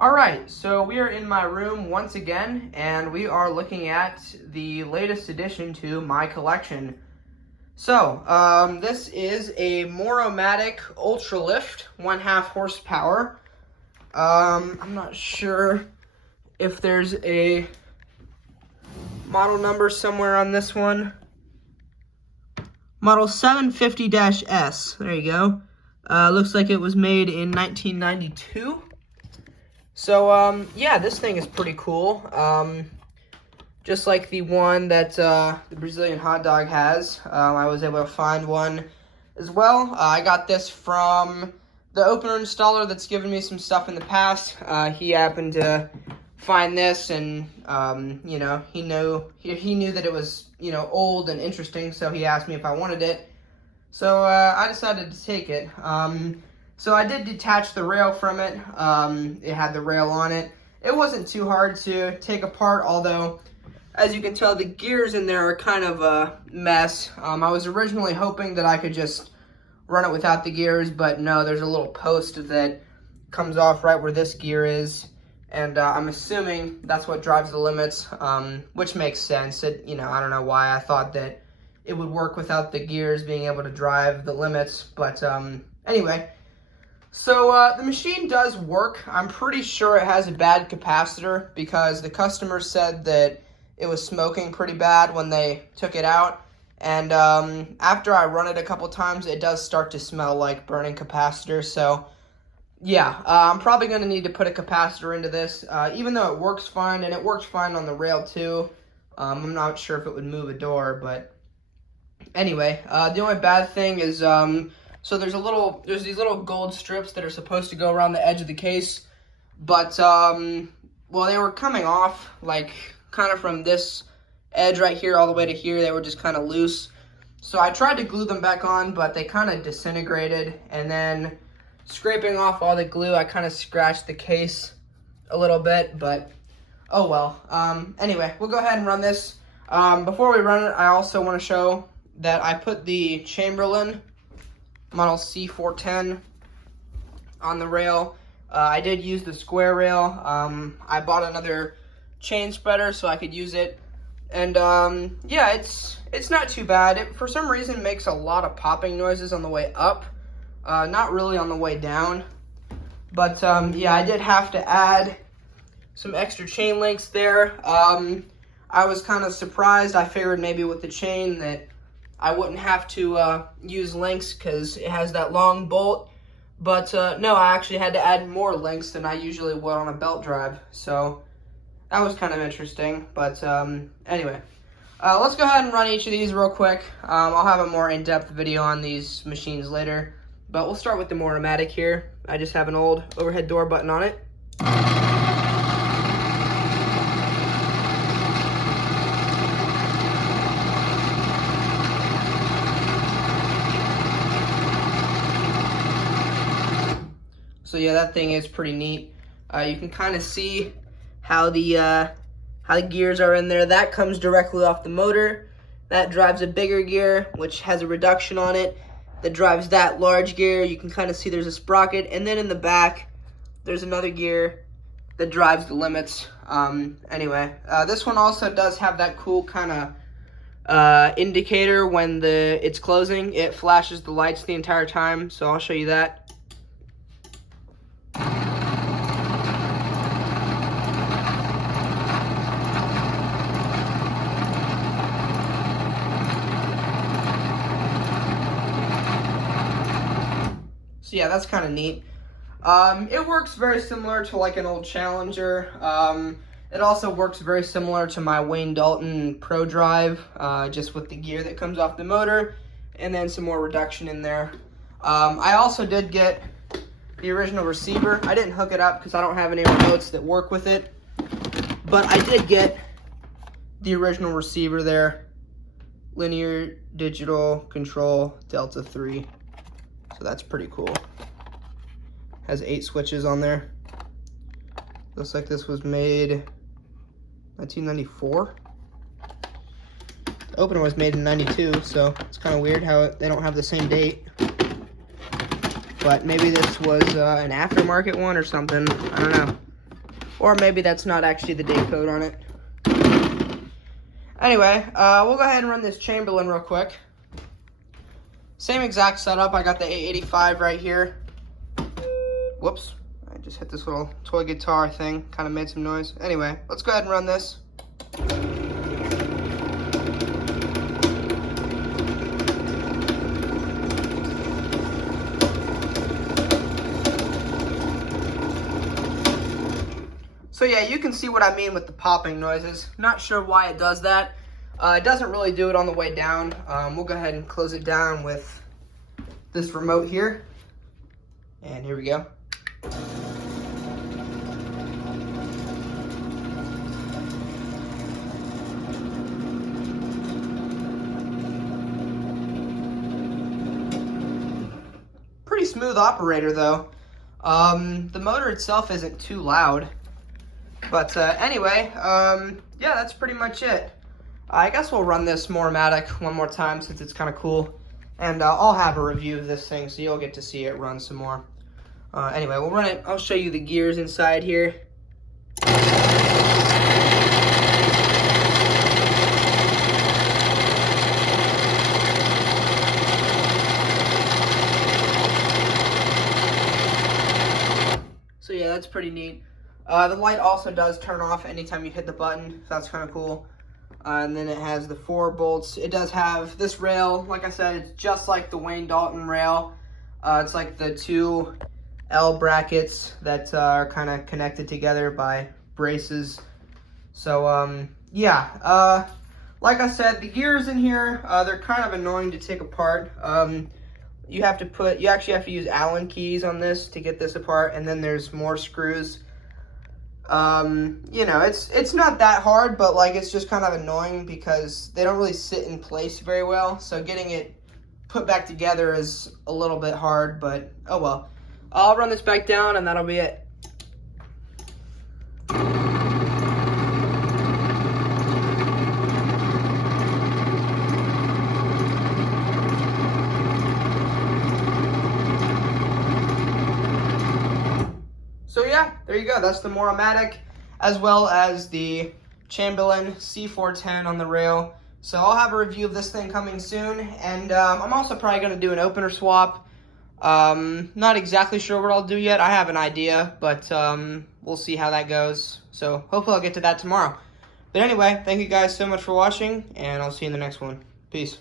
Alright, so we are in my room once again, and we are looking at the latest addition to my collection. So, this is a Moore-O-Matic Ultra Lift, 1/2 horsepower. I'm not sure if there's a model number somewhere on this one. Model 750-S, there you go. Looks like it was made in 1992. So, yeah, this thing is pretty cool. Just like the one that the Brazilian hot dog has. I was able to find one as well. I got this from the opener installer that's given me some stuff in the past. He happened to find this, and, you know, he knew that it was, you know, old and interesting, so he asked me if I wanted it. So, I decided to take it. So I did detach the rail from it. It had the rail on it. It wasn't too hard to take apart, although, as you can tell, the gears in there are kind of a mess. I was originally hoping that I could just run it without the gears, but no, there's a little post that comes off right where this gear is, and I'm assuming that's what drives the limits, which makes sense. You know, I don't know why I thought that it would work without the gears being able to drive the limits, but anyway. So the machine does work. I'm pretty sure it has a bad capacitor because the customer said that it was smoking pretty bad when they took it out. And after I run it a couple times, it does start to smell like burning capacitor. So yeah, I'm probably going to need to put a capacitor into this, even though it works fine, and it works fine on the rail too. I'm not sure if it would move a door, but anyway, the only bad thing is so there's these little gold strips that are supposed to go around the edge of the case, but well, they were coming off, like, kind of from this edge right here all the way to here. They were just kind of loose. So I tried to glue them back on, but they kind of disintegrated, and then scraping off all the glue, I kind of scratched the case a little bit, but oh well. Anyway, we'll go ahead and run this. Before we run it, I also want to show that I put the Chamberlain Model C410 on the rail. I did use the square rail. I bought another chain spreader so I could use it, and yeah, it's not too bad. It for some reason makes a lot of popping noises on the way up, not really on the way down, but yeah, I did have to add some extra chain links there. I was kind of surprised. I figured maybe with the chain that I wouldn't have to use links because it has that long bolt, but no, I actually had to add more links than I usually would on a belt drive, so that was kind of interesting. But anyway, let's go ahead and run each of these real quick. I'll have a more in-depth video on these machines later, but we'll start with the Moramatic here. I just have an old overhead door button on it. So yeah, that thing is pretty neat. You can kind of see how the gears are in there. That comes directly off the motor. That drives a bigger gear, which has a reduction on it. That drives that large gear. You can kind of see there's a sprocket. And then in the back, there's another gear that drives the limits. Anyway, this one also does have that cool kind of indicator when it's closing. It flashes the lights the entire time, so I'll show you that. So yeah, that's kind of neat. It works very similar to like an old Challenger. It also works very similar to my Wayne Dalton Pro Drive, just with the gear that comes off the motor, and then some more reduction in there. I also did get the original receiver. I didn't hook it up because I don't have any remotes that work with it, but I did get the original receiver there. Linear digital control Delta 3. So that's pretty cool. Has 8 switches on there. Looks like this was made 1994. The opener was made in 92, so it's kind of weird how they don't have the same date. But maybe this was an aftermarket one or something. I don't know. Or maybe that's not actually the date code on it. Anyway, we'll go ahead and run this Chamberlain real quick. Same exact setup. I got the 885 right here. Whoops. I just hit this little toy guitar thing. Kind of made some noise. Anyway, let's go ahead and run this. So yeah, you can see what I mean with the popping noises. Not sure why it does that. It doesn't really do it on the way down. We'll go ahead and close it down with this remote here. And here we go. Pretty smooth operator though. The motor itself isn't too loud. But anyway, yeah, that's pretty much it. I guess we'll run this Moramatic one more time since it's kind of cool. And I'll have a review of this thing, so you'll get to see it run some more. Anyway, we'll run it. I'll show you the gears inside here. So yeah, that's pretty neat. The light also does turn off anytime you hit the button, so that's kind of cool. And then it has the 4 bolts. It does have this rail. Like I said, it's just like the Wayne Dalton rail. It's like the 2 L brackets that are kind of connected together by braces. So, yeah. Like I said, the gears in here, they're kind of annoying to take apart. You actually have to use Allen keys on this to get this apart, and then there's more screws. You know, it's not that hard, but like it's just kind of annoying because they don't really sit in place very well. So getting it put back together is a little bit hard, but oh well. I'll run this back down and that'll be it. So yeah, there you go. That's the Moore-O-Matic, as well as the Chamberlain C410 on the rail. So I'll have a review of this thing coming soon, and I'm also probably going to do an opener swap. Not exactly sure what I'll do yet. I have an idea, but we'll see how that goes. So hopefully I'll get to that tomorrow. But anyway, thank you guys so much for watching, and I'll see you in the next one. Peace.